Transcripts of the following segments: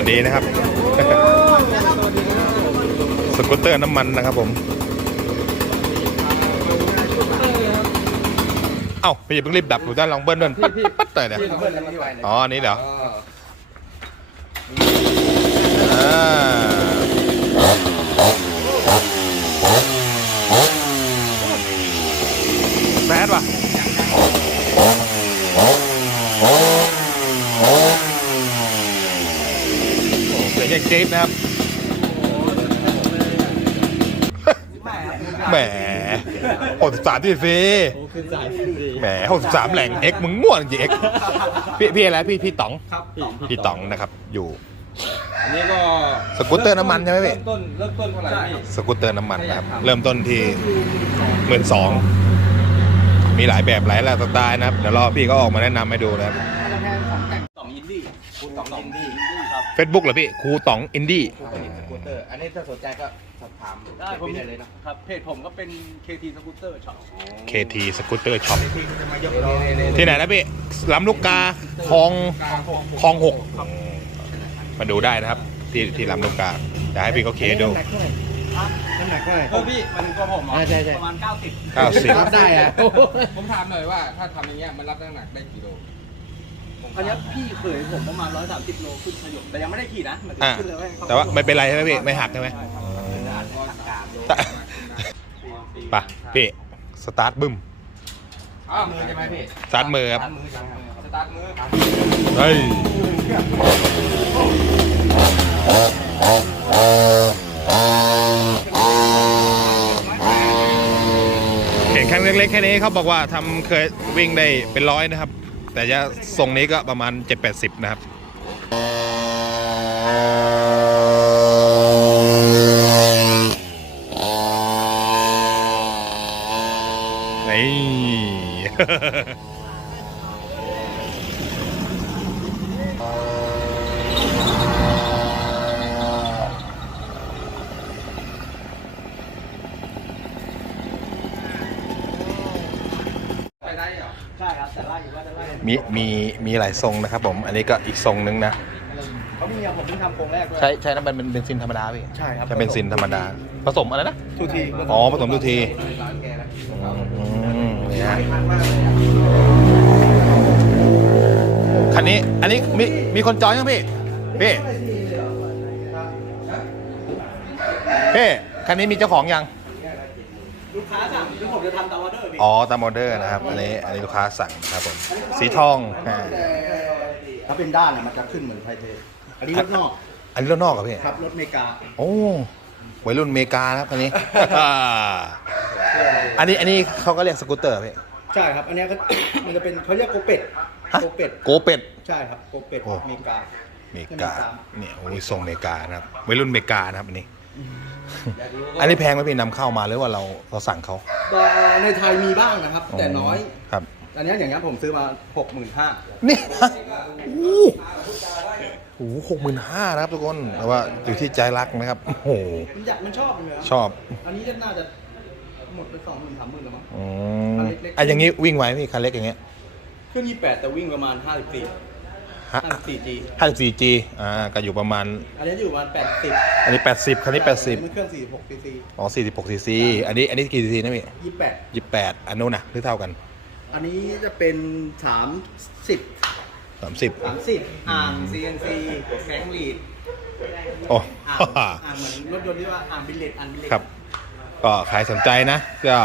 วัสดีนะครับ สกูตเตอร์น้ำมันนะครับผม เอ้าพี่อย่าเพิ่งรีบดับหนูด้านลองเบิ้ลด้วยปั๊ดปั๊ดปั๊ดเลยเนี่ยอ๋ออันนี้เหรออ่าแมสว่ะ เสียงยังจี๊ด นะครับแหมหกสิบสามที่ฟรีแหมหกสิบสามแหล่งเอ็กมึงง่วงจริงเอ็กพี่พี่อะไรพี่พี่ต๋องครับพี่ต๋องนะครับอยู่อันนี้ก็สกูตเตอร์น้ำมันใช่ไหมพี่เริ่มต้นเริ่มต้นเท่าไหร่พี่สกูตเตอร์น้ำมันนะครับ เริ่มต้นที่หมื่นสองมีหลายแบบหลายสไตล์นะครับเดี๋ยวรอพี่ก็ออกมาแนะนำให้ดูนะครับสองอินดี้ คุณสองอินดี้ครับเฟซบุ๊กเหรอพี่ครูต๋องอินดี้ผลิตสกูตเตอร์ อันนี้ถ้าสนใจก็สอบถามได้ผมได้เลยเนอะครับเพจผมก็เป็น KT Scooter Shop KT สกูตเตอร์ช็อปที่จะมายกล้อที่ไหนนะพี่ลำลูกกาคลองคลองหกมาดูได้นะครับ ที่ที่ลำลูกกาเดี๋ยวให้พี่เขาเคดู น้ำหนักเท่าไหร่เออพี่มันก็ผมเหรอใช่ใช่ประมาณ 90เก้าสิบรับได้อะ ผมถามหน่อยว่าถ้าทำอย่างเงี้ยมันรับน้ำหนักได้กี่โล อันนี้พี่เคยผมประมาณ130โลขึ้นขยบแต่ยังไม่ได้ขี่นะหมายถึงอ่าขึ้นเลยเว้ยแต่ว่าไม่เป็นไรใช่ไหมพี่ไม่หักใช่ไหม แต่ ไปพี่สตาร์ทบึ้มอ้าวมือใช่ไหมพี่สตาร์ทมือครับ มือจังสตาร์ทมือเฮ้ยเห็นแค่เล็กๆแค่นี้เขาบอกว่าทำเคยวิ่งได้เป็นร้อยนะครับ แต่จะทรงนี้ก็ประมาณ 7-80 นะครับนี่ ไปได้เหรอ ใช่ครับแต่ไล่อยู่ว่าจะไล่ มีมีมีหลายทรงนะครับผมอันนี้ก็อีกทรงนึงนะเขามีอะผมเพิ่งทำโครงแรกด้วยใช้ใช้น้ำมันเป็นเบนซินธรรมดาพี่ใช่ครับใช้เบนซินธรรมดา ผสมอะไรนะทุกทีอ๋อผสมทุกทีอืมนี่ฮะคันนี้อันนี้มีมีคนจอยยังพี่พี่พี่คันนี้มีเจ้าของยัง ลูกค้าสั่งคือผมจะทำตามออเดอร์พี่อ๋อตามออเดอร์นะครับ อันนี้อันนี้ลูกค้าสั่งนะครับผมสีทองอ่าถ้าเป็นด้านเนี่ยมันจะขึ้นเหมือนไทเทอันนี้รถนอกอันนี้รถนอกเหรอพี่ครับรถอเมริกาโอ้วัยรุ่นอเมริกานะครับคันนี้ อันนี้อันนี้เขาก็เรียกสกูตเตอร์พี่ใช่ครับ อันเนี้ยก็ มันจะเป็นเขาเรียกโกเป็ดฮะโกเป็ดโกเป็ด ใช่ครับโกเป็ดโอ้ อเมริกาอเมริกาเนี่ยโอ้ยทรงอเมริกานะครับวัยรุ่นอเมริกานะครับอันนี้ อันนี้แพงไหมพี่นำเข้ามาหรือว่าเราเราสั่งเขาเอ่อในไทยมีบ้างนะครับ แต่น้อย ครับ อันเนี้ยอย่างเงี้ยผมซื้อมาหกหมื่นห้านี่นะโอ้โหหกหมื่นห้านะครับทุกคน แต่ว่าอยู่ที่ใจรักนะครับ โอ้โห มันอยากมันชอบเลยนะชอบ อันนี้น่าจะหมดไปสองหมื่นสามหมื่นแล้วมั้ง อืมคันเล็กๆอะอย่างงี้วิ่งไหวพี่คันเล็กอย่างเงี้ย เครื่องยี่แปดแต่วิ่งประมาณห้าสิบสี่ ห้าสิบสี่จีห้าสิบสี่จีอ่าก็อยู่ประมาณ อันนี้อยู่ประมาณแปดสิบอันนี้แปดสิบคันนี้แปดสิบมันเครื่องสี่หกซีซีอ๋อสี่สิบหกซีซีอันนี้อันนี้กี่ซีซีนะพี่ยี่แปดยี่แปดอันนู้นนะหรือเท่ากัน อันนี้จะเป็นสามสิบสามสิบสามสิบอ่าง CNC แสงลีดโอ้อ่างอ่างเหมือนรถยนต์ที่ว่าอ่างบิลเลตอ่างบิลเลตครับก็ใครสนใจนะ ก็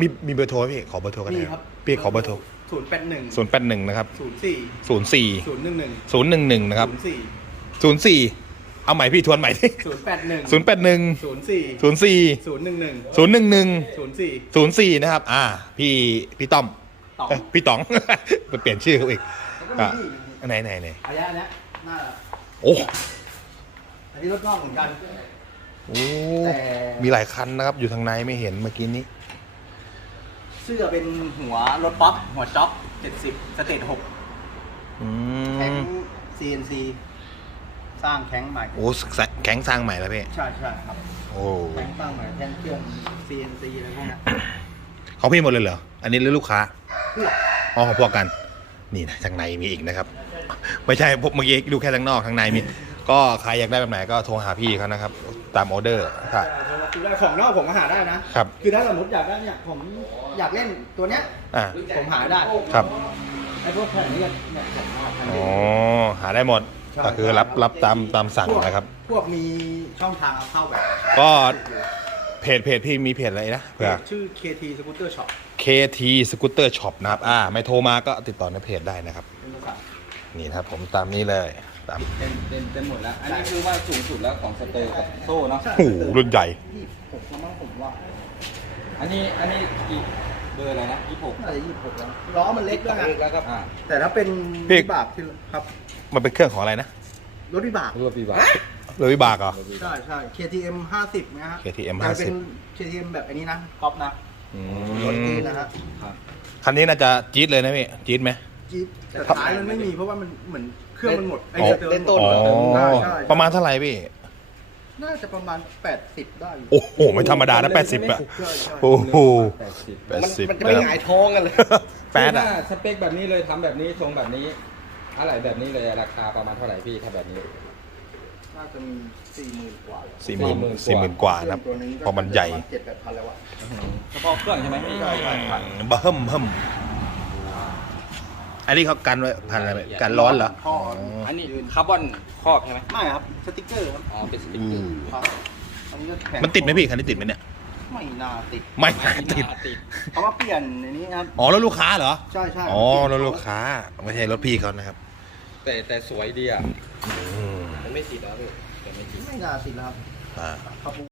มีมีเบอร์โทรไหมพี่ขอเบอร์โทรกันหมีน่อยครับพี่ขอเบอร์โทร ศูนย์แปดหนึ่งศูนย์แปดหนึ่งนะครับศูนย์สี่ศูนย์สี่ศูนย์หนึ่งหนึ่งศูนย์หนึ่งหนึ่งนะครับศูนย์สี่ศูนย์สี่เอาใหม่พี่ทวนใหม่ที่ศูนย์แปดหนึ่งศูนย์แปดหนึ่งศูนย์สี่ศูนย์สี่ศูนย์หนึ่งหนึ่งศูนย์หนึ่งหนึ่งศูนย์สี่ศูนย์สี่นะครับ อ่า พี่พี่ต้อมต่อเอ้ยพี่ต๋องไปเปลี่ยนชื่อเขาอีกแล้วก็มีอะนี่ไหนไหนไหนอันเนี้ยอันเนี้ยน่าโอ้อันนี้รถนอกเหมือนกันโอ้แต่มีหลายคันนะครับ อยู่ทางในไม่เห็นเมื่อกี้นี้เสื้อเป็นหัวรถป๊อปหัวจ็อบเจ็ดสิบสเตทหกอืแข็ง ม CNC สร้างแข็งใหม่ โอ้แข็งสร้างใหม่แล้วพี่ ใช่ใช่ครับ โอ้ แข็งสร้างใหม่แท่นเครื่อง CNC อะไรพวกเนี้ยของพี่หมดเลยเหรอ อันนี้หรือลูกค้า พวกอ๋อของพวกกัน นี่นะทางในมีอีกนะครับ ไม่ใช่พวกเมื่อกี้ดูแค่ทางนอกข้างในมี ก็ใครอยากได้แบบไหนก็โทรหาพี่เขานะครับ ตามออเดอร์ครับคือได้ของนอกผมก็หาได้นะครับ คือถ้าสมมติอยากได้เนี่ยผมอยากเล่นตัวเนี้ย อ่าผมหาได้ครับไอ้พวกแผ่นนี้เนี่ยแผ่นหน้าแผ่นอ๋นี้อหาได้หมดใช่ ก็คือรับรับตามตามสั่งพวกนะครับ พวกมีช่องทางเอาเข้าแบบก็เพจเพจพี่มีเพจอะไรนะเผื่อ ชื่อ KT Scooter Shop KT Scooter Shop นะครับ อ่า ไม่โทรมาก็ติดต่อในเพจได้นะครับ เป็นภาษา นี่นะครับผมตามนี้เลย ตามเต็มเต็มเต็มหมดแล้ว อันนี้คือว่าสูงสุดแล้วของสเตอร์กับโซ่เนาะใช่โอ้โหรุ่นใหญ่ยี่สิบหกแล้วมั้งผมว่า อันนี้อันนี้กี่เบอร์อะไรนะยี่หกน่าจะยี่สิบหกแล้วล้อมันเล็กด้วยนะแล้วก็อ่าแต่ถ้าเป็นพี่วิบากที่ครับ มันเป็นเครื่องของอะไรนะ รถวิบากรวปีบาทเรือวิบากเหรอ ใช่ใช่ KTM 50นะฮะ KTM แต่เป็น50 KTM แบบอันนี้นะก๊อปนะอืรถนี้มนะฮะคันนี้น่าจะจี๊ดเลยนะพี่จี๊ดไหม จี๊ปแต่ท้ายมันไม่มีเพราะว่ามันเหมือนเครื่องมันหมดไอ้อ๋อสเตอร์หมด อ๋อใช่ใช่ประมาณเท่าไหร่พี่ น่าจะประมาณ 80 ได้อยู่โอ้โหไม่ธรรมดานะแปดสิบอะใช่ใช่โอ้โหแปดสิบแปดสิบมันจะไม่หงายท้องกันเลย แปดอะถ้าสเปคแบบนี้เลยทำแบบนี้ทรงแบบนี้ อะไรแบบนี้เลยราคาประมาณเท่าไหร่พี่ถ้าแบบนี้ น่าจะมีสี่หมื่นกว่าสี่หมื่น40,000สี่หมื่นกว่านะครับตัวนี้ก็เพราะมันใหญ่เจ็ดแปดพันแล้วอะเฉพาะเครื่องใช่ไหมไม่ใช่ใช่บะเฮิมเฮิม อันนี้เขากันไว้พันอะไรไหมกันร้อนเหรอท่ออันนี้คาร์บอนครอบใช่ไหมไม่ครับสติกเกอร์ครับอ๋อเป็นสติ๊กเกอร์ครับอันนี้ก็แข็งมันติดไหมพี่คันนี้ติดไหมเนี่ยไม่น่าติดไม่น่าติดติดเพราะว่าเปลี่ยนในนี้ครับอ๋อแล้วลูกค้าเหรอใช่ใช่อ๋อแล้วลูกค้าไม่ใช่รถพี่เขานะครับ แต่แต่สวยดีอะอืมมันไม่ติดแล้วพี่แต่ไม่ติดไม่น่าติดแล้วครับ อ่า ครับ